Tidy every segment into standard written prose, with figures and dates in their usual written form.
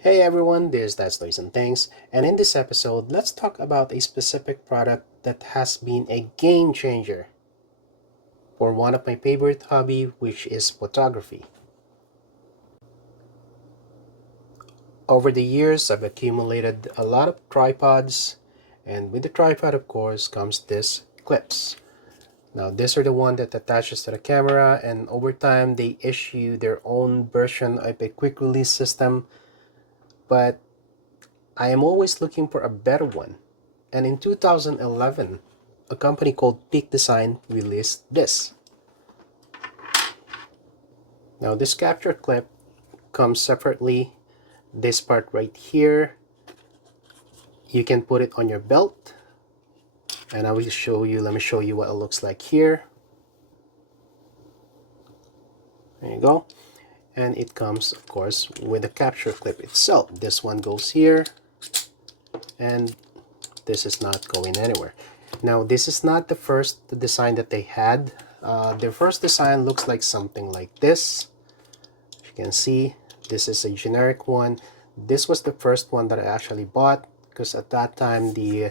Hey everyone, this is That's Noise and Things, and in this episode, let's talk about a specific product that has been a game changer for one of my favorite hobby, which is photography. Over the years, I've accumulated a lot of tripods, and with the tripod, of course, comes this clips. Now, these are the one that attaches to the camera, and over time, they issue their own version of a quick release system, but I am always looking for a better one. And in 2011, a company called Peak Design released this. Now this capture clip comes separately. This part right here, you can put it on your belt. And I will show you, let me show you what it looks like here. There you go. And it comes, of course, with the capture clip itself. This one goes here, and this is not going anywhere. Now this is not the first design that they had. Their first design looks like something like this. As you can see, this is a generic one. This was the first one that I actually bought because at that time the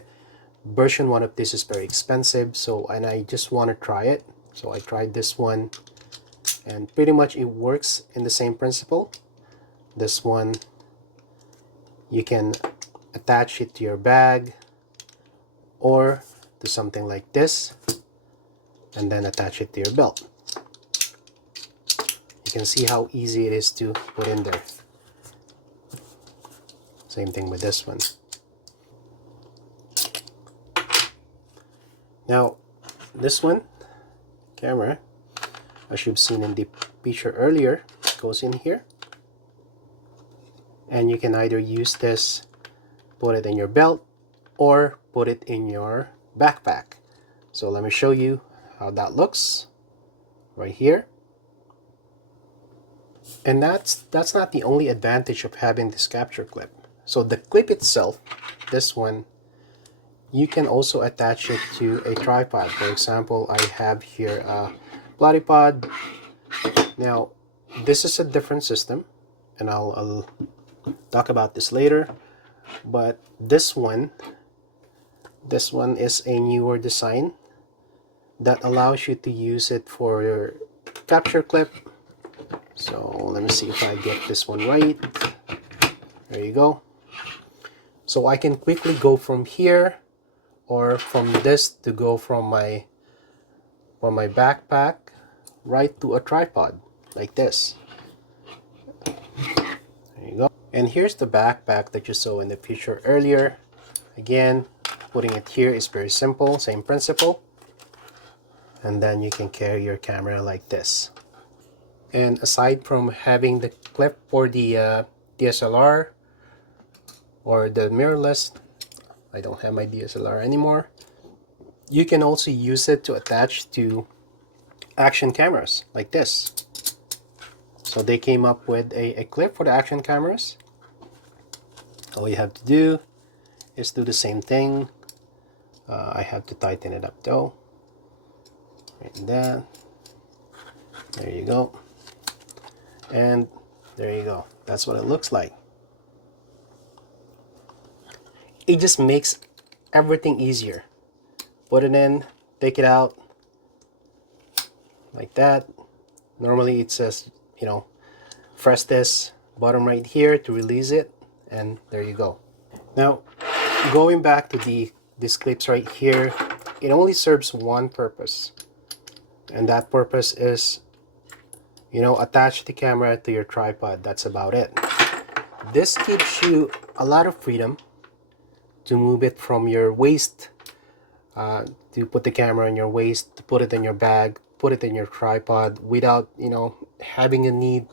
version 1 of this is very expensive, and I just want to try it. So I tried this one, and pretty much it works in the same principle. This one, you can attach it to your bag or to something like this and then attach it to your belt. You can see how easy it is to put in there. Same thing with this one. Now this one, camera, as you've seen in the picture earlier, goes in here, and you can either use this, put it in your belt, or put it in your backpack. So let me show you how that looks right here. And that's not the only advantage of having this capture clip. So the clip itself, this one, you can also attach it to a tripod. For example, I have here a Platypod. Now this is a different system, and I'll talk about this later. But this one is a newer design that allows you to use it for your capture clip. So let me see if I get this one right. There you go. So I can quickly go from here or from this to go from my backpack right to a tripod like this. There you go. And here's the backpack that you saw in the picture earlier. Again, putting it here is very simple, same principle. And then you can carry your camera like this. And aside from having the clip for the DSLR or the mirrorless, I don't have my DSLR anymore, you can also use it to attach to action cameras like this. So they came up with a clip for the action cameras. All you have to do is do the same thing. I have to tighten it up though. Right there. There you go. And there you go. That's what it looks like. It just makes everything easier. Put it in, take it out like that. Normally it says, press this button right here to release it, and there you go. Now, going back to these clips right here, it only serves one purpose, and that purpose is, attach the camera to your tripod. That's about it. This gives you a lot of freedom to move it from your waist, to put the camera in your waist, to put it in your bag, put it in your tripod without, having a need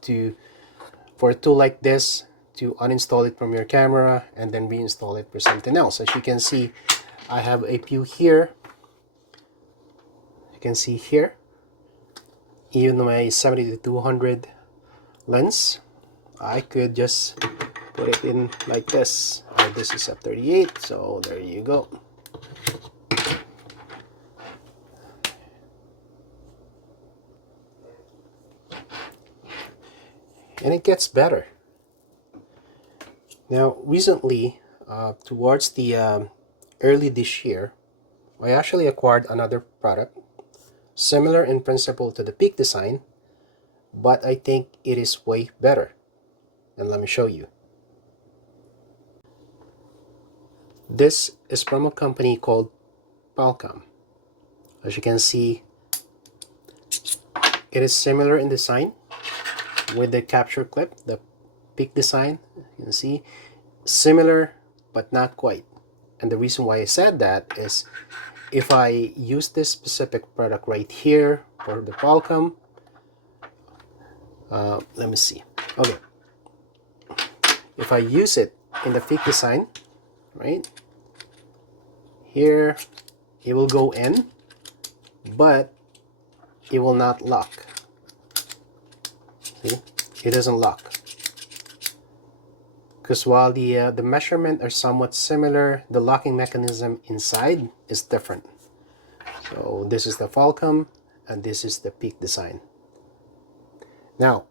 for a tool like this to uninstall it from your camera and then reinstall it for something else. As you can see, I have a few here. You can see here, even my 70-200 lens, I could just put it in like this. This is a 38, so there you go. And it gets better. Now, recently, towards the early this year, I actually acquired another product similar in principle to the Peak Design, but I think it is way better. And let me show you. This is from a company called Palcom. As you can see, it is similar in design with the capture clip, the Peak Design. You can see similar but not quite. And the reason why I said that is if I use this specific product right here for the Qualcomm, let me see. Okay, if I use it in the Peak Design, right here, it will go in, but it will not lock. See, it doesn't lock. Because while the measurement are somewhat similar, the locking mechanism inside is different. So this is the Qualcomm, and this is the Peak Design. Now,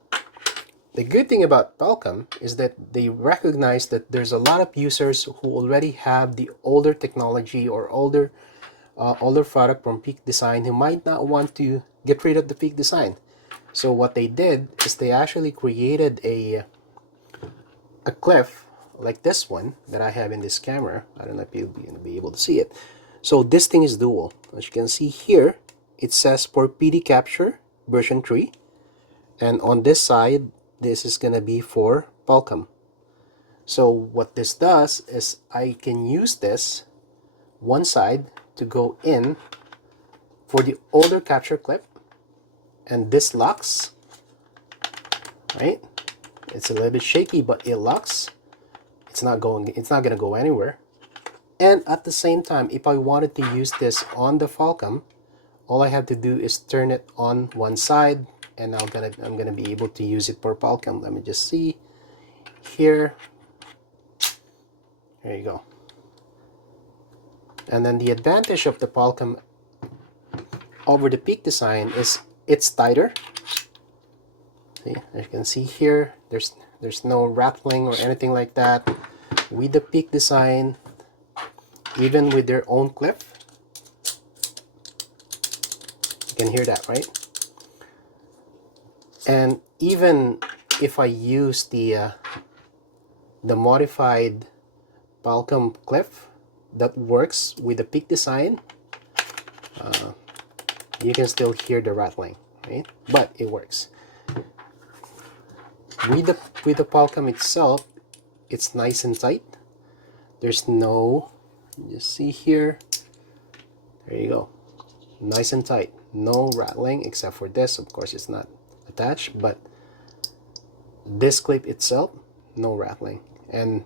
the good thing about Qualcomm is that they recognize that there's a lot of users who already have the older technology or older product from Peak Design who might not want to get rid of the Peak Design. So what they did is they actually created a clip like this one that I have in this camera. I don't know if you'll be able to see it. So this thing is dual. As you can see here, it says for PD Capture version 3, and on this side, this is gonna be for Qualcomm. So what this does is I can use this one side to go in for the older capture clip, and this locks, right? It's a little bit shaky, but it locks. It's not gonna go anywhere. And at the same time, if I wanted to use this on the Qualcomm, all I have to do is turn it on one side, and I'm gonna be able to use it for Qualcomm. Let me just see here. There you go. And then the advantage of the Qualcomm over the Peak Design is it's tighter. See, as you can see here, there's no rattling or anything like that. With the Peak Design, even with their own clip, you can hear that, right? And even if I use the modified Qualcomm clip that works with the Peak Design, you can still hear the rattling, right? But it works. With the Qualcomm itself, it's nice and tight. There's no, you see here, there you go, nice and tight, no rattling except for this. Of course, it's not attached, but this clip itself, no rattling. And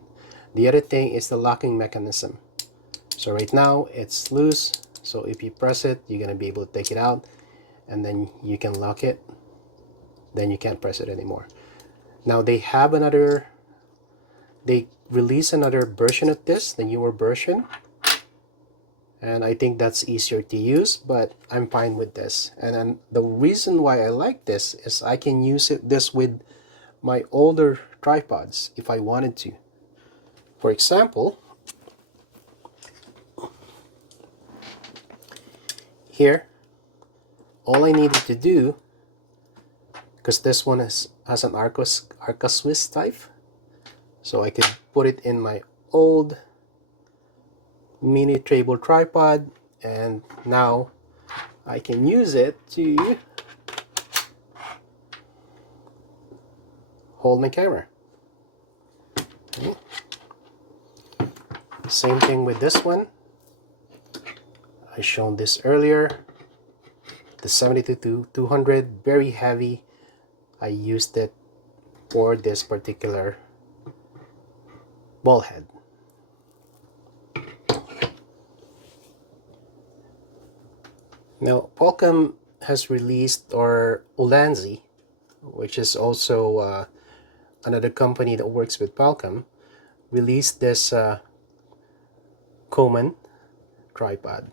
the other thing is the locking mechanism. So right now it's loose, so if you press it, you're gonna be able to take it out, and then you can lock it, then you can't press it anymore. Now they release another version of this, the newer version, and I think that's easier to use, but I'm fine with this. And then the reason why I like this is I can use this with my older tripods if I wanted to. For example, here, all I needed to do, because this one has an Arca Swiss type, so I could put it in my old mini table tripod, and now I can use it to hold my camera. Okay. Same thing with this one. I shown this earlier. The 72-200, very heavy. I used it for this particular ball head. Now, Qualcomm has released, or Ulanzi, which is also another company that works with Qualcomm, released this Coman tripod.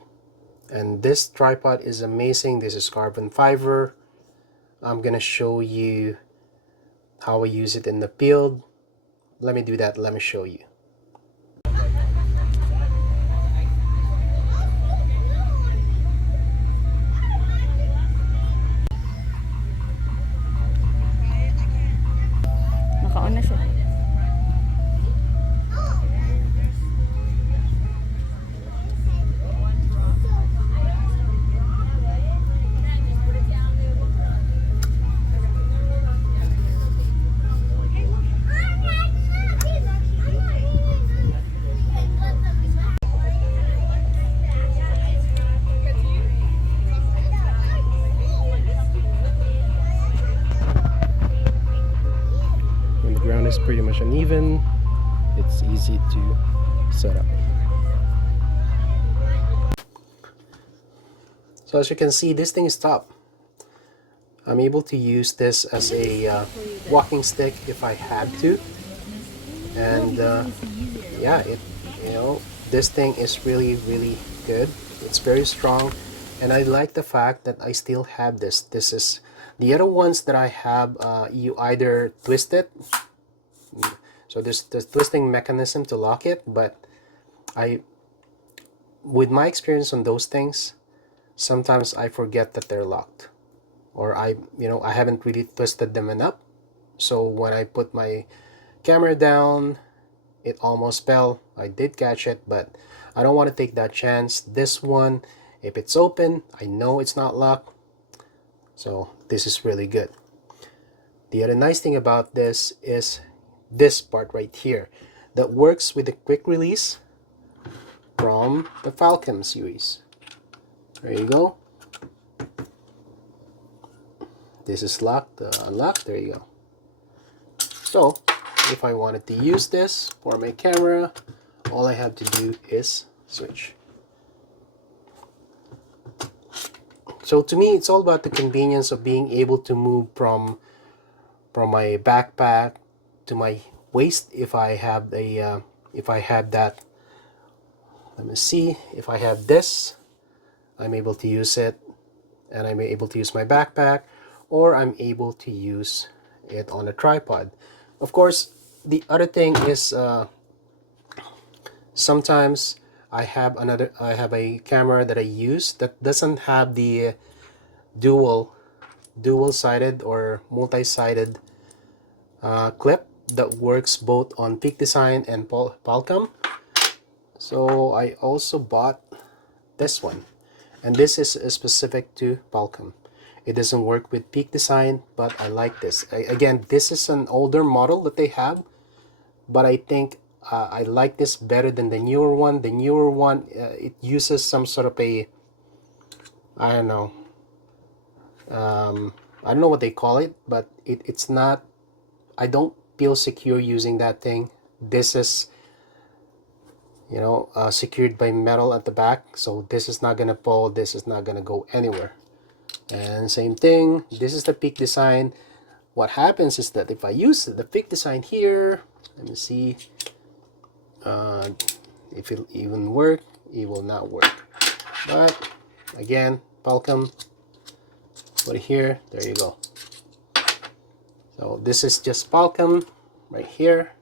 And this tripod is amazing. This is carbon fiber. I'm gonna show you how I use it in the field. let me do that. Let me show you. Naka-on na siya. When the ground is pretty much uneven, it's easy to set up. So as you can see, this thing is top. I'm able to use this as a walking stick if I had to, and yeah, this thing is really good. It's very strong, and I like the fact that I still have this. This is the other ones that I have. You either twist it, so there's the twisting mechanism to lock it, but with my experience on those things, sometimes I forget that they're locked, or I haven't really twisted them enough. So when I put my camera down, it almost fell. I did catch it, but I don't want to take that chance. This one, if it's open, I know it's not locked. So this is really good. The other nice thing about this is this part right here that works with the quick release from the Falcom series. There you go. This is locked, unlocked. There you go. So if I wanted to use this for my camera, all I have to do is switch. So to me, it's all about the convenience of being able to move from my backpack to my waist if I have that. Let me see, if I have this, I'm able to use it, and I'm able to use my backpack, or I'm able to use it on a tripod. Of course, the other thing is sometimes I have a camera that I use that doesn't have the dual-sided or multi-sided clip that works both on Peak Design and Falcom. So I also bought this one, and this is specific to Falcom. It doesn't work with Peak Design, but I like this. Again, this is an older model that they have, but I think I like this better than the newer one. The newer one, it uses some sort of a, I don't know, I don't know what they call it, but it's not, I don't feel secure using that thing. This is, secured by metal at the back, so this is not gonna fall, this is not gonna go anywhere. And same thing, this is the Peak Design. What happens is that if I use the Peak Design here, let me see if it'll even work. It will not work. But again, Falcom, put it here, there you go. So this is just Falcom right here,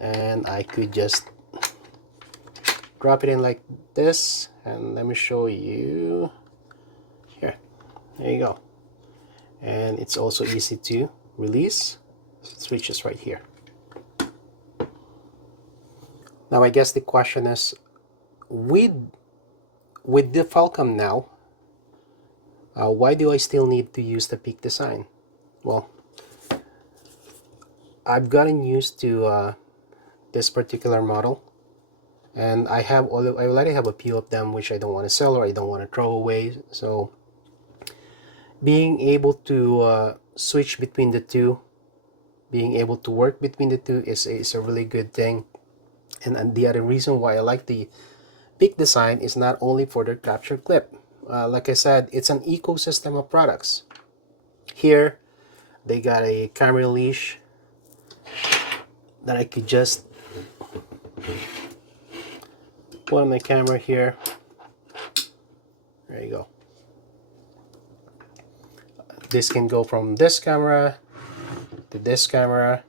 and I could just drop it in like this, and let me show you here. There you go. And it's also easy to release. It switches right here. Now I guess the question is, with the Falcom now, why do I still need to use the Peak Design? Well, I've gotten used to this particular model, and I already have a few of them which I don't want to sell or I don't want to throw away. So being able to switch between the two, being able to work between the two is a really good thing. And the other reason why I like the Peak Design is not only for their capture clip. Like I said, it's an ecosystem of products. Here, they got a camera leash that I could just put on my camera here. There you go. This can go from this camera to this camera,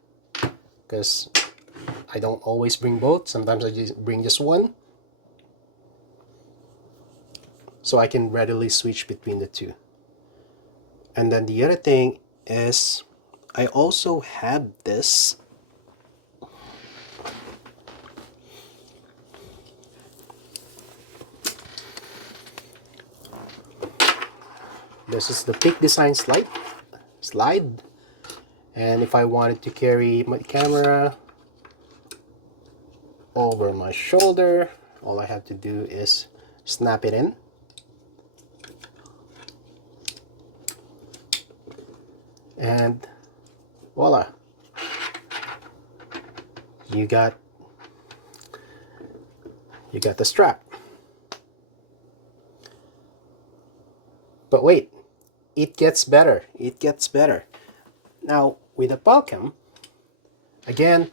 because I don't always bring both. Sometimes I just bring just one, so I can readily switch between the two. And then the other thing is I also have this. This is the Peak Design slide. And if I wanted to carry my camera over my shoulder, all I have to do is snap it in. And voila, you got the strap. But wait, it gets better. It gets better. Now with the Palcam, again,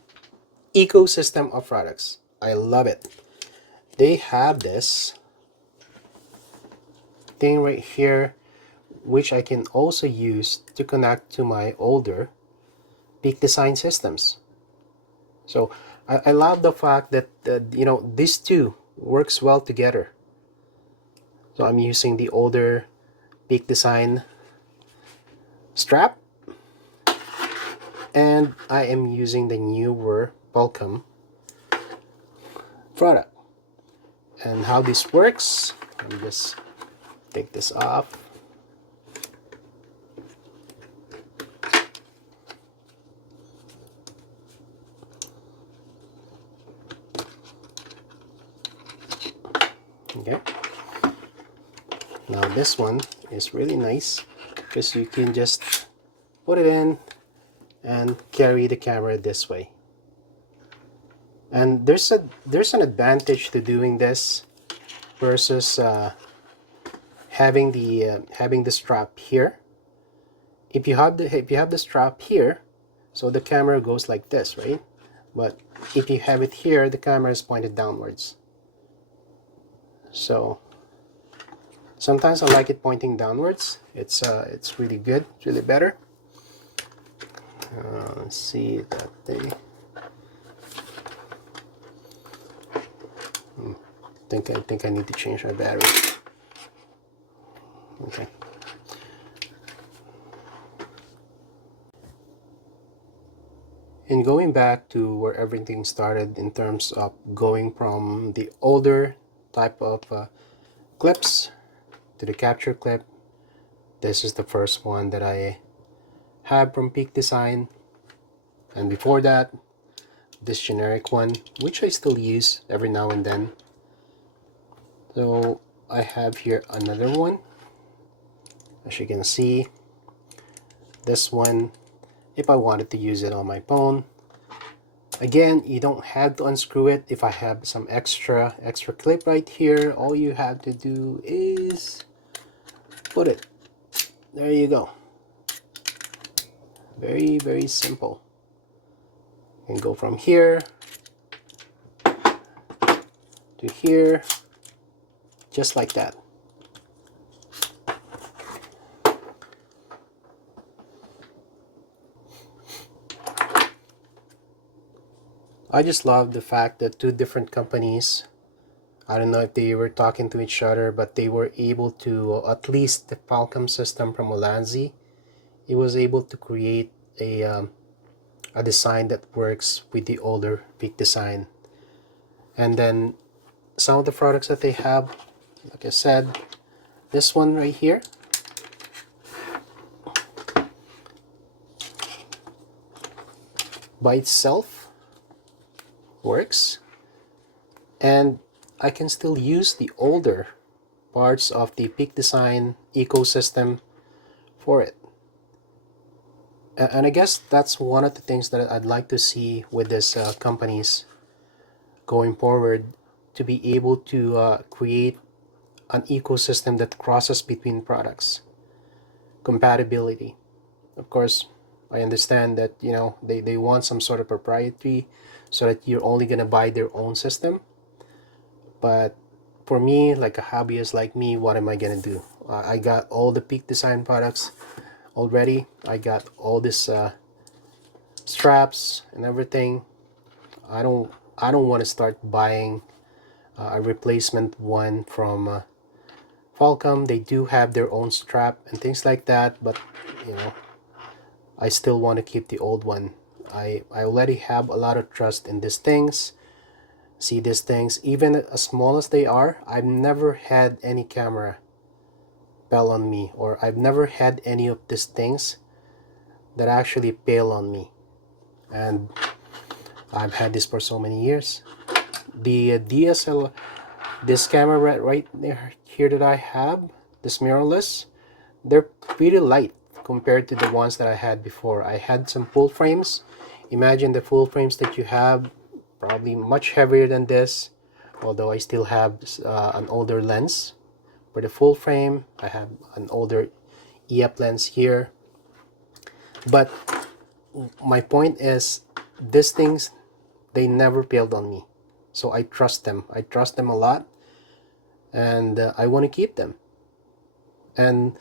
ecosystem of products. I love it. They have this thing right here, which I can also use to connect to my older Peak Design systems. So I love the fact that you know, these two works well together. So I'm using the older Peak Design strap, and I am using the newer Palcam product. And how this works, let me just take this off. Okay, now this one is really nice because you can just put it in and carry the camera this way. And there's an advantage to doing this versus having the strap here. If you have the strap here, so the camera goes like this, right? But if you have it here, the camera is pointed downwards. So sometimes I like it pointing downwards. It's really good. It's really better. Let's see that thing. I think I need to change my battery. Okay. And going back to where everything started in terms of going from the older type of clips to the capture clip, this is the first one that I have from Peak Design. And before that, this generic one, which I still use every now and then. So I have here another one. As you can see, this one, if I wanted to use it on my phone, again, you don't have to unscrew it. If I have some extra clip right here, all you have to do is put it. There you go. Very, very simple. And go from here to here, just like that. I just love the fact that two different companies, I don't know if they were talking to each other, but they were able to, at least the Palcam system from Ulanzi, it was able to create a design that works with the older Peak Design. And then some of the products that they have, like I said, this one right here, by itself works, and I can still use the older parts of the Peak Design ecosystem for it. And I guess that's one of the things that I'd like to see with this companies going forward, to be able to create an ecosystem that crosses between products. Compatibility. Of course, I understand that, you know, they want some sort of proprietary so that you're only gonna buy their own system. But for me, like a hobbyist like me, what am I gonna do? I got all the Peak Design products already. I got all this straps and everything. I don't want to start buying a replacement one from Falcom. They do have their own strap and things like that, but you know, I still want to keep the old one. I already have a lot of trust in these things. See, these things, even as small as they are, I've never had any camera fell on me, or I've never had any of these things that actually fail on me. And I've had this for so many years. The DSL, this camera right here that I have, this mirrorless, they're pretty light compared to the ones that I had before. I had some full frames. Imagine the full frames that you have, probably much heavier than this, although I still have an older lens. For the full frame, I have an older EF lens here. But my point is, these things, they never failed on me. So I trust them. I trust them a lot, and I want to keep them. And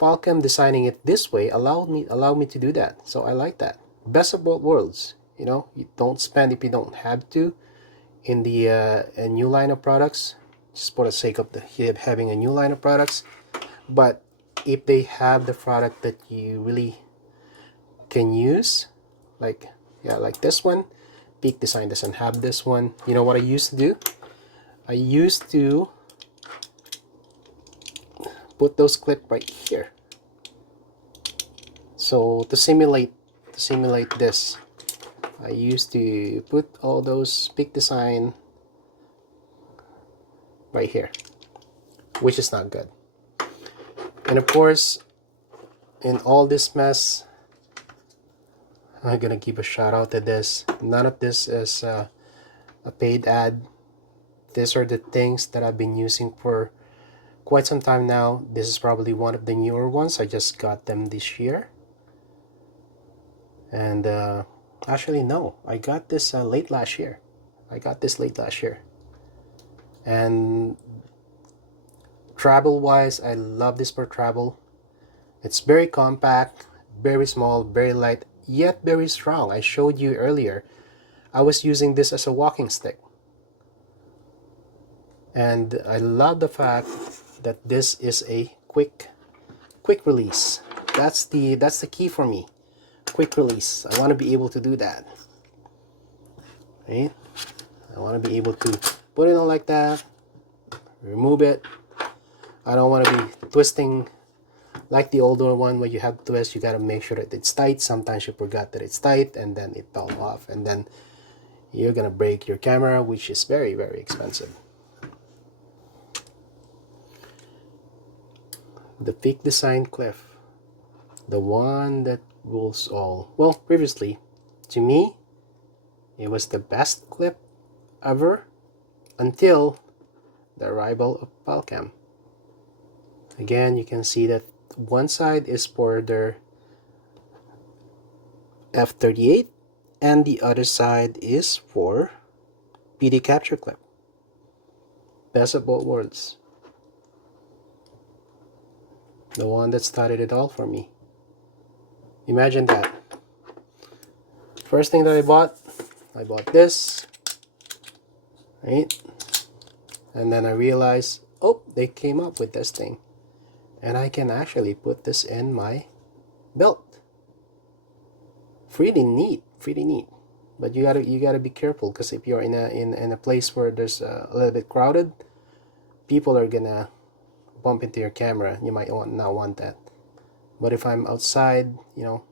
Falcom designing it this way allowed me to do that. So I like that. Best of both worlds. You know, you don't spend if you don't have to in the a new line of products, just for the sake of having a new line of products. But if they have the product that you really can use, like like this one, Peak Design doesn't have this one. You know what I used to do? I used to put those clips right here. So to simulate this, I used to put all those Peak Design right here, which is not good. And of course, in all this mess, I'm gonna give a shout out to this. None of this is a paid ad. These are the things that I've been using for quite some time now. This is probably one of the newer ones. I just got them this year. And actually no, I got this late last year. And travel wise, I love this for travel. It's very compact, very small, very light, yet very strong. I showed you earlier, I was using this as a walking stick. And I love the fact that this is a quick release. That's the key for me. Quick release. I want to be able to do that. Right? I want to be able to put it on like that, remove it. I don't want to be twisting like the older one where you have to twist. You got to make sure that it's tight. Sometimes you forgot that it's tight and then it fell off, and then you're gonna break your camera, which is very, very expensive. The Peak Design clip, the one that rules all. Well, previously, to me, it was the best clip ever until the arrival of Falcom. Again, you can see that one side is for their f38 and the other side is for PD capture clip. Best of both worlds. The one that started it all for me. Imagine that. First thing that I bought this, right? And then I realized, oh, they came up with this thing. And I can actually put this in my belt. Pretty neat. But you gotta be careful, because if you're in a place where there's a little bit crowded, people are gonna bump into your camera. You might not want that. But if I'm outside, you know,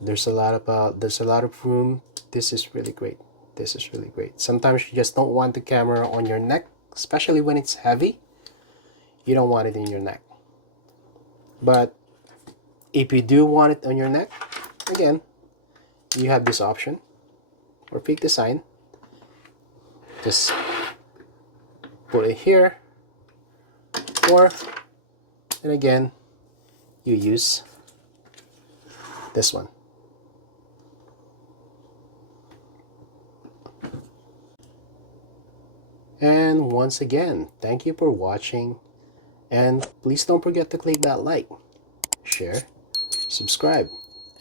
there's a lot of room. This is really great. Sometimes you just don't want the camera on your neck, especially when it's heavy. You don't want it in your neck. But if you do want it on your neck, again, you have this option for Peak Design. Just put it here, or, and again, you use this one. And once again, thank you for watching, and please don't forget to click that like, share, subscribe,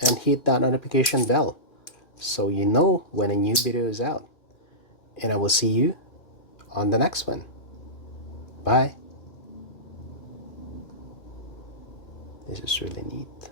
and hit that notification bell so you know when a new video is out. And I will see you on the next one. Bye. This is really neat.